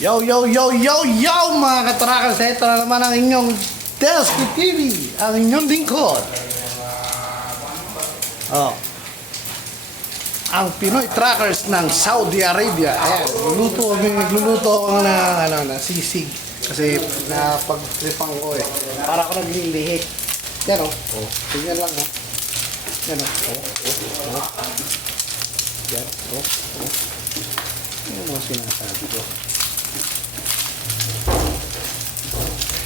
Yo, yo, yo, yo, yo mga katrakals. Ito na naman ang inyong Delski TV, ang inyong lingkod. Oh. Ang Pinoy Trackers ng Saudi Arabia. Ayan, nagluluto ako na sisig. Kasi napag-tripang ko eh. Para ako naglilihi. Yan oh. Oh. Tingnan lang oh. Yan oh. Oh. Oh. Oh. Yan oh. Oh. Yan ang mga sinasabi ko.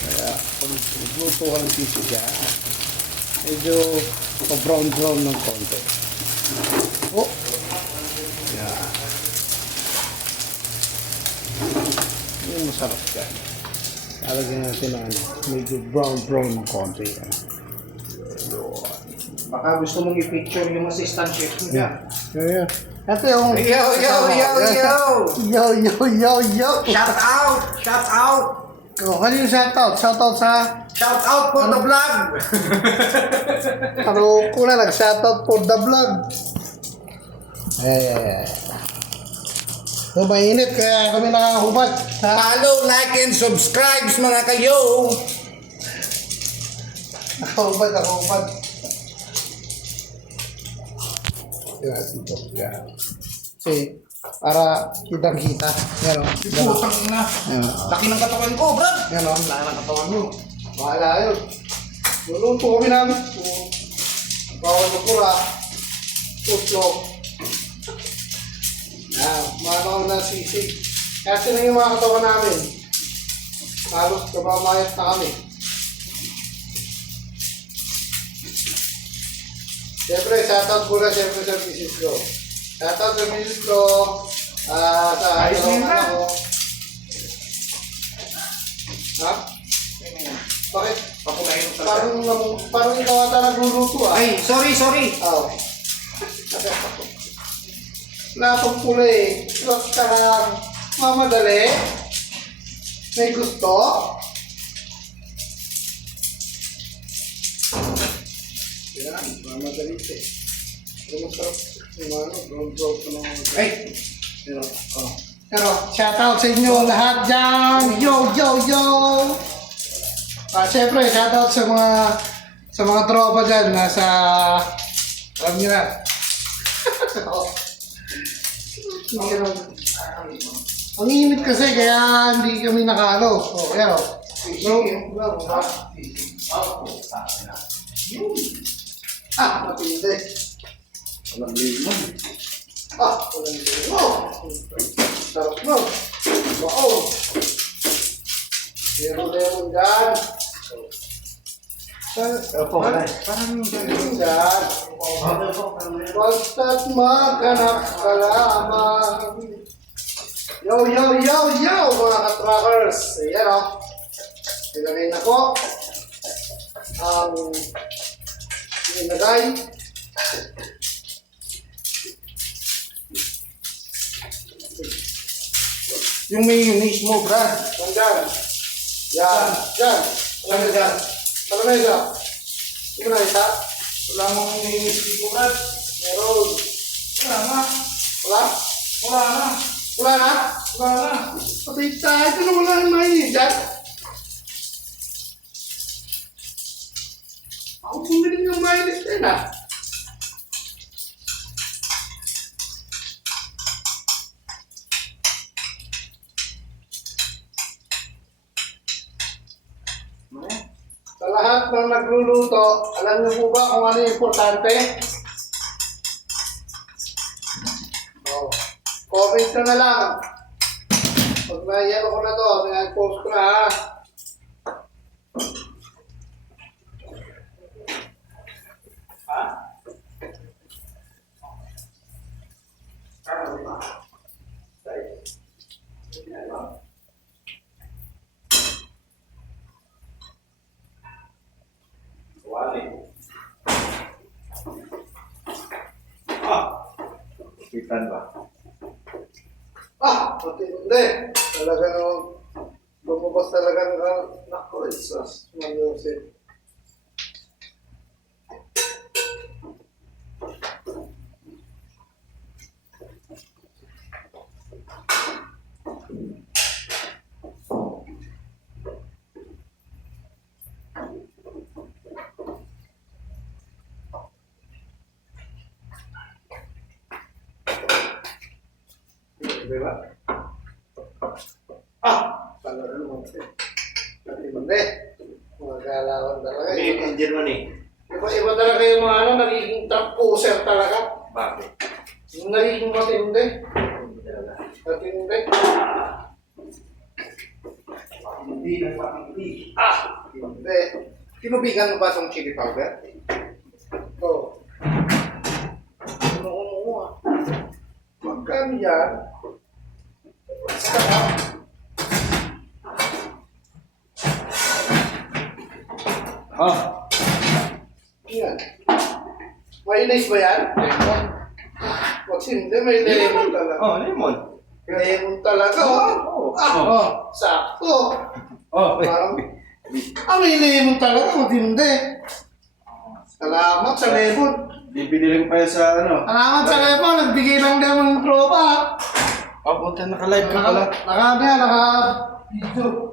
Kaya pag nagluto ka ng sisig yan, medyo pa-brown ng konti. Oh! Yan. Yung masarap yan. Lalagyan natin ng medyo brown ng konti. Yan. Baka gusto mong i-picture yung assistant chef mo dyan. Yeah. Ito yung... Yo! Yo! Shout out! Shout out! Oh, ano yung shoutout? Shoutout sa... Shout out for the vlog! Ano ko na nag-shoutout for the vlog. So, mainit kaya kami nakakubad. Follow, like, and subscribe mga kayo! Nakakubad. Yan, dito. Yan. Kasi, para kitang-kita. Yan o. Putang ina. Laki ng katawan ko, brad! Yan o, laki ng katawan mo. Bahala yun. Luluto kami namin. Bawal na pura. Tutlog. Yan, mga na sisig. Kasi na yung mga katawan namin. Halos kabamayat na kami. Siyempre, shoutout ko na siyempre sa misis ko. Shoutout sa misis ko. Sa Ayos dalawang na. anak ko. Ha? Bakit? Papulayin mo sa Parang ikaw ata nagluluto ah. Ay, sorry! Oo. Lapang pula eh. Basta lang mamadali. May gusto. Yan, mamadali eh. Pero masarap. Brown ko naman. Ay! Pero, shoutout sa inyo lahat dyan. Yo! Siyempre, shoutout sa mga tropa dyan. Nasa, alam nyo na. Ang init kasi, kaya hindi kami nakalo. Oh, yan o. Matindi. Walang limon. Walang limon. Sarap mo. Wow. Lemon dyan. Parang Lemon dyan. Basta't maghanap ka lamang. Yo, mga ka-trackers. Ayan o. Ilagay na po ang inilagay. yung mayonnaise mo, brad. Tandaan. Yan. Yan. Ano dyan? Alam mo isa? Hindi mo na isa? Wala mong mayonnaise dito, brad. Meron. Wala na. Wala? Wala na. Wala na? Wala na. Patay tayo. Ito na wala nang mahinig dyan. Ako bumili ng mahinig din ah. Sa lahat ng nagluluto, alam niyo po ba kung ano yung importante? Comment nyo na lang. Pag may-yelo ko na to, may-post ko na ha. Kitan ba? Pati hindi. Talaga nung lumabas talaga ng nako, isas. Manusin. Di ba? Ah! Palaro mo. Hindi. Magalawan talaga. Engine man eh. Iba talaga yung mga ano, nagiging trap pusher talaga. Bakit? Yung nagiging matindi. Matindi. Hindi na pakindi. Ah! Hindi. Tinubigan mo ba itong chili powder? Oo. Ano ah. Magkano yan? Sarap. Oh. Yan. Mayonnaise ba yan? Lemon. Wag hindi, may lemon talaga. Oh, lemon. Lemon talaga. Oh. Ah, Oh. sakto. Oh. Parang, may lemon talaga. Matindi. Salamat sa lemon. Bibili pa yan sa ano. Salamat sa lemon. Nagbigay ng lemon ng tropa. Oh, punta naka-live ka pala. Naka-video.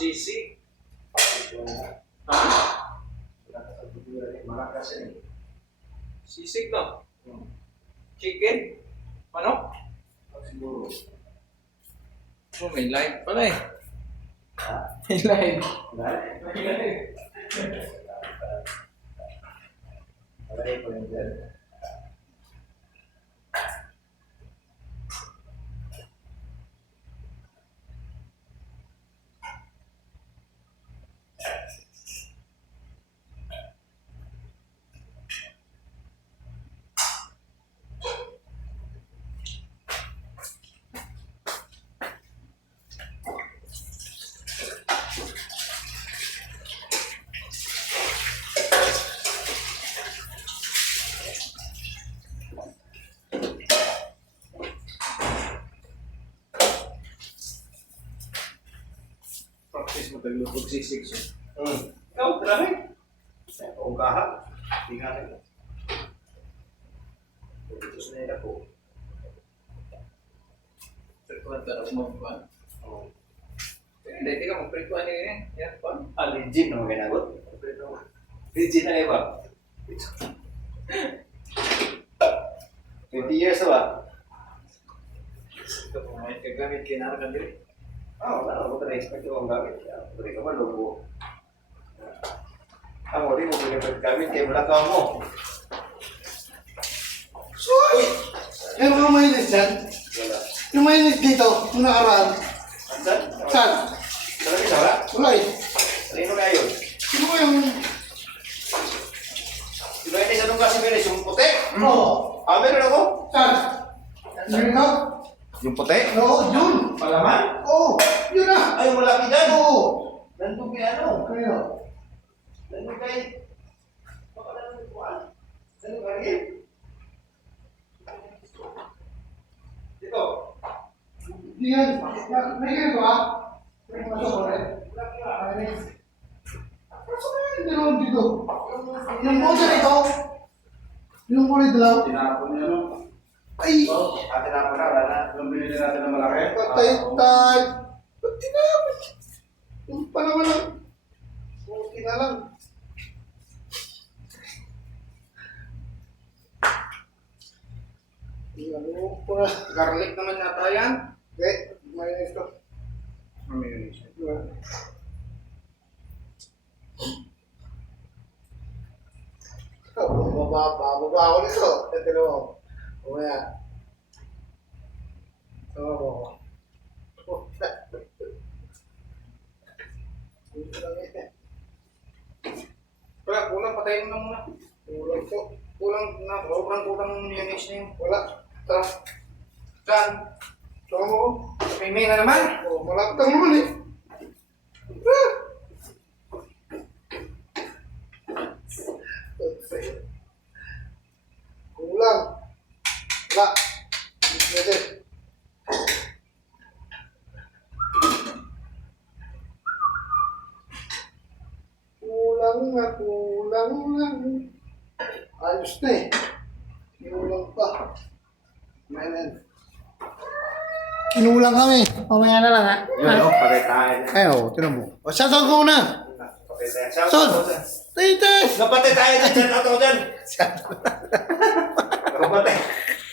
Sisig. Malakas yan eh. Sisig lang. Chicken. Manok. Siguro. Oh, may live pala eh. May live. Malay ko yung dyan. Practice mo taglupog sisig. So. Ikaw, grabe. Paugahan. Tingnan mo. Ito sa nila po. Prituan ka na mo ba? Hindi ka magprituan niya eh. Yan pa. Legit na mga ginagot. Legit na iba. 20 years na ba? Ito po may kagamit kinarakan din. Oo, ano ko na-expect yung ang gamit. Pwede ka ba logo? Ang rin mo pinapaggamit kay malakaw mo. Soy! Yung mga mayonnaise dyan. Wala. Yung mayonnaise dito, yung nakaraan. Ansan? Saan? Talaga siya wala? Wala eh. Kanino na yun? Sino mo yung... Diba yun isa nung kasi meron yung puti? Oo. Ah, meron ako? Saan? Yun ka? Yung puti? Oo, yun. Palaman? Oo, yun na. Ay, yung malaki dyan. Oo. Nandun kay ano? Kaya, Nandun kay... Baka nandun kuwan? Nandun kay... Dito. hindi yan. May ganito ba? May masok ko rin. Masok na yun. Meron dito. Yung bosa nito. Yung kulay dilaw. Tinapon niya, no? Ay! Tinapon na, wala na. Lumili natin ng malaki. Patay-tay! Ba't tinapon? Yung pa naman lang. Okay na lang. Ano pa? Garlic naman nata yan. Okay, mayonnaise to. Bababa ako nito. Ito mo. Umaya. Sama mo. Kaya kulang, patayin mo na muna. Kulang to. Kulang linis niya. Wala. Tara. Saan? Tara mo. May na naman. Oh, malapit lang naman eh. Ah! Kulang. Wala. Hindi pwede. Kulang na, kulang lang. Ayos na eh. Kinulang pa. Meron. Kinulang kami. Mamaya na lang ha. Yun, patay tayo. Ay, oh, tinan mo. O, sasawag ko na. Patay tayo. Son! Tites! Napatay tayo dyan. Shout out ako dyan. Napatay.